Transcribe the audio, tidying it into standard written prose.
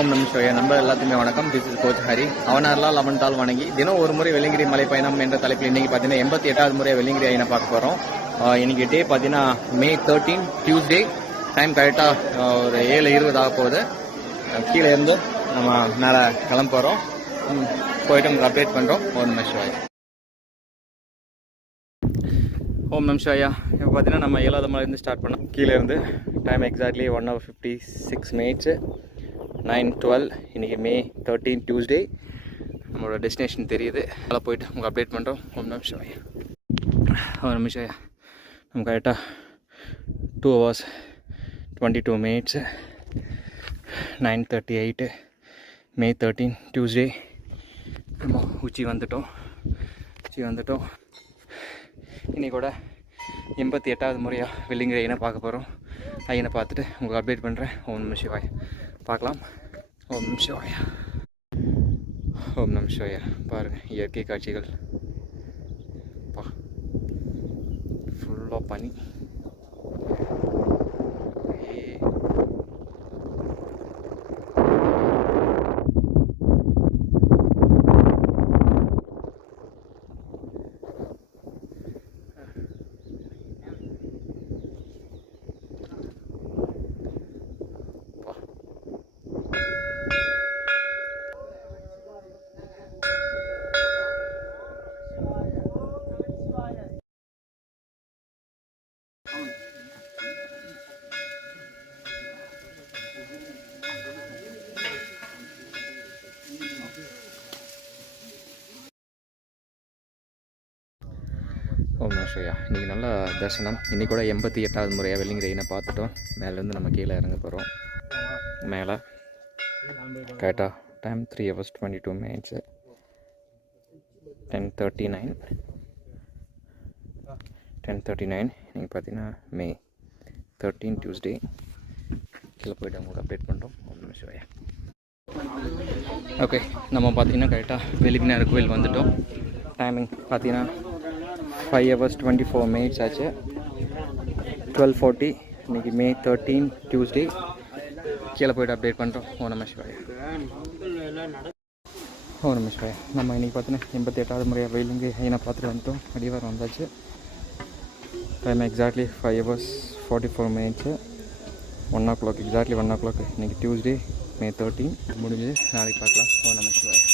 ஓம் நம சிவாய. நண்பர் எல்லாத்துக்குமே வணக்கம். This is coach Hari. அவனார்லாம் 11 தாள் வணங்கி தினம் ஒரு முறை வெள்ளிங்கிரி மலை பயணம் என்ற தலைப்பில் இன்னைக்கு பார்த்தீங்கன்னா 88வது முறை வெள்ளிங்கிரி ஐயனை பார்க்க போகிறோம். இன்னைக்கு டே பார்த்தீங்கன்னா May 13 டியூஸ்டே. டைம் கரெக்டாக ஒரு 7:20 ஆக போகுது. கீழே இருந்து நம்ம மேலே கிளம்ப போகிறோம். போயிட்டு உங்களுக்கு அப்டேட் பண்ணுறோம். ஓம் நம சிவாய. ஓம் நம சிவாயா. இப்போ பார்த்தீங்கன்னா நம்ம 7வது மலையிலேருந்து ஸ்டார்ட் பண்ணோம். கீழே இருந்து டைம் எக்ஸாக்ட்லி 1:56 9:12. இன்றைக்கி May 13 டியூஸ்டே. நம்மளோட டெஸ்டினேஷன் தெரியுது. அதில் போயிட்டு உங்களுக்கு அப்டேட் பண்ணுறோம். ஓம் நம சிவாயா. ஓம் நம சிவாயா. நம்ம கரெக்டாக 2 hours 22 minutes 9:38 May 13 டியூஸ்டே. நம்ம உச்சி வந்துட்டோம். இன்றைக்கி கூட 88வது முறையாக வெள்ளிங்கிரி ஐயனை பார்க்க போகிறோம். ஐயனை பார்த்துட்டு உங்களுக்கு அப்டேட் பண்ணுறேன். ஓம் நம சிவாயா. பார்க்கலாம். ஓம் நம சிவாயா. ஓம் நம சிவாயா. பாருங்கள் இயற்கை காட்சிகள். ஃபுல்லாக பனி. ஓம் நம சிவாயா. இன்றைக்கி நல்ல தரிசனம். இன்றைக்கி கூட 88வது முறையாக வெள்ளிங்கிரி ஐயனை பார்த்துட்டோம். மேலேருந்து நம்ம கீழே இறங்க போகிறோம். மேலே கரெக்டாக டைம் 3 hours 22 minutes 10:39. நீங்கள் பார்த்தீங்கன்னா May 13 டியூஸ்டே. கீழே போய்ட்டு உங்களுக்கு அப்டேட் பண்ணுறோம். ஓம் நம சிவாயா. ஓகே, நம்ம பார்த்தீங்கன்னா கரெக்டாக வெள்ளிங்கிரி கோயில் வந்துவிட்டோம். டைமிங் பார்த்தீங்கன்னா 5 hours 24 minutes ஆச்சு. 12:40. இன்றைக்கி May 13 டியூஸ்டே. கீழே போய்ட்டு அப்டேட் பண்ணுறோம். ஓம் நம சிவாயா. ஓம் நம சிவாயா. நம்ம இன்றைக்கி பார்த்தீங்கன்னா 88வது முறையாக வெள்ளிங்கிரி ஐயனை பார்த்துட்டு வந்துட்டோம். அடிவாரம் வந்தாச்சு. Time exactly 5 hours 44 minutes 1 o'clock. Exactly 1 o'clock. இன்றைக்கி டியூஸ்டே May 13 முடிஞ்சு. நாளைக்கு பார்க்கலாம். ஓம் நம சிவாயா.